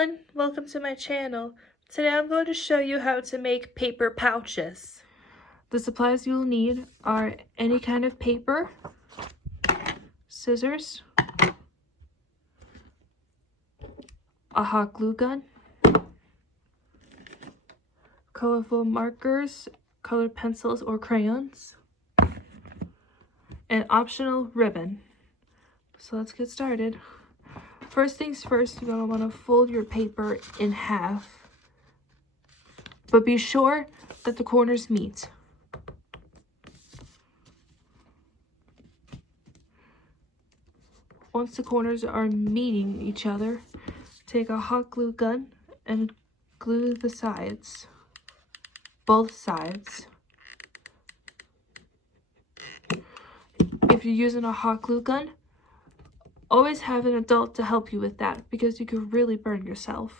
everyone, welcome to my channel. Today I'm going to show you how to make paper pouches. The supplies you'll need are any kind of paper, scissors, a hot glue gun, colorful markers, colored pencils or crayons, and optional ribbon. So let's get started. First things first, you're going to want to fold your paper in half, but be sure that the corners meet. Once the corners are meeting each other, take a hot glue gun and glue the sides, both sides. If you're using a hot glue gun, always have an adult to help you with that because you could really burn yourself.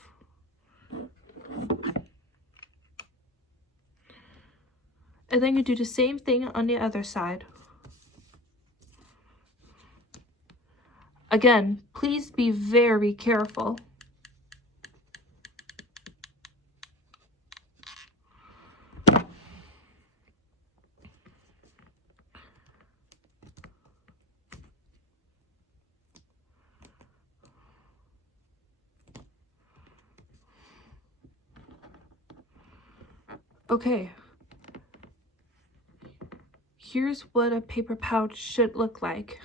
And then you do the same thing on the other side. Again, please be very careful. Okay, here's what a paper pouch should look like.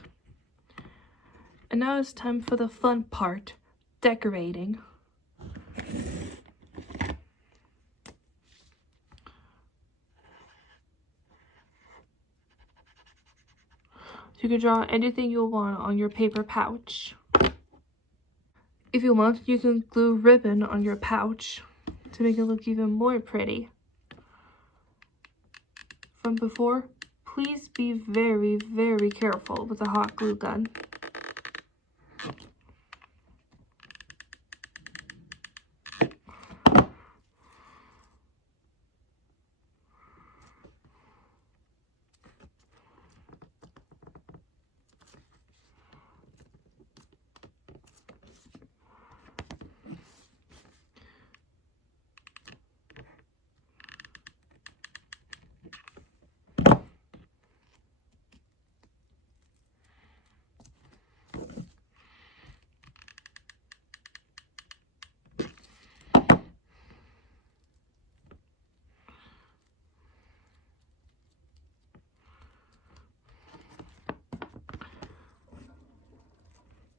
And now it's time for the fun part, decorating. You can draw anything you want on your paper pouch. If you want, you can glue ribbon on your pouch to make it look even more pretty. From before, please be very, very careful with the hot glue gun.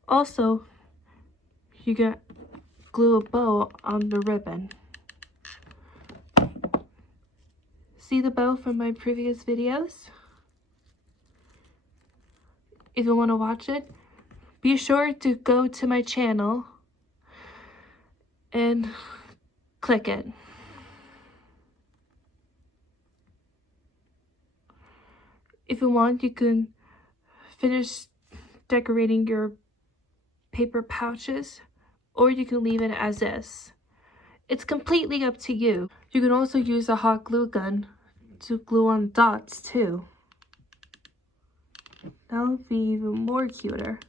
Also, you can glue a bow on the ribbon. See the bow from my previous videos? If you want to watch it, be sure to go to my channel and click it. If you want, you can finish decorating your paper pouches, or you can leave it as is. It's completely up to you. You can also use a hot glue gun to glue on dots too. That would be even more cuter.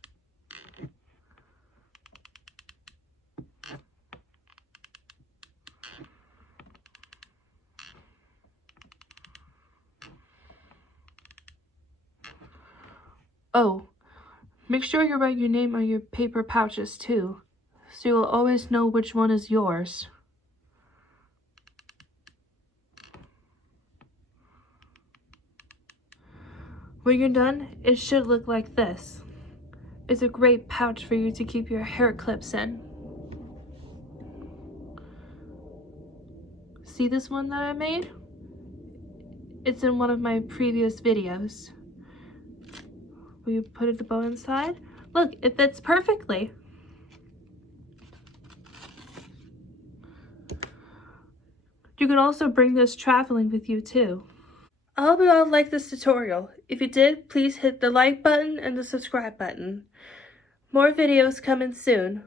Oh, make sure you write your name on your paper pouches too, so you'll always know which one is yours. When you're done, it should look like this. It's a great pouch for you to keep your hair clips in. See this one that I made? It's in one of my previous videos. We put the bow inside. Look, it fits perfectly. You can also bring this traveling with you too. I hope you all liked this tutorial. If you did, please hit the like button and the subscribe button. More videos coming soon.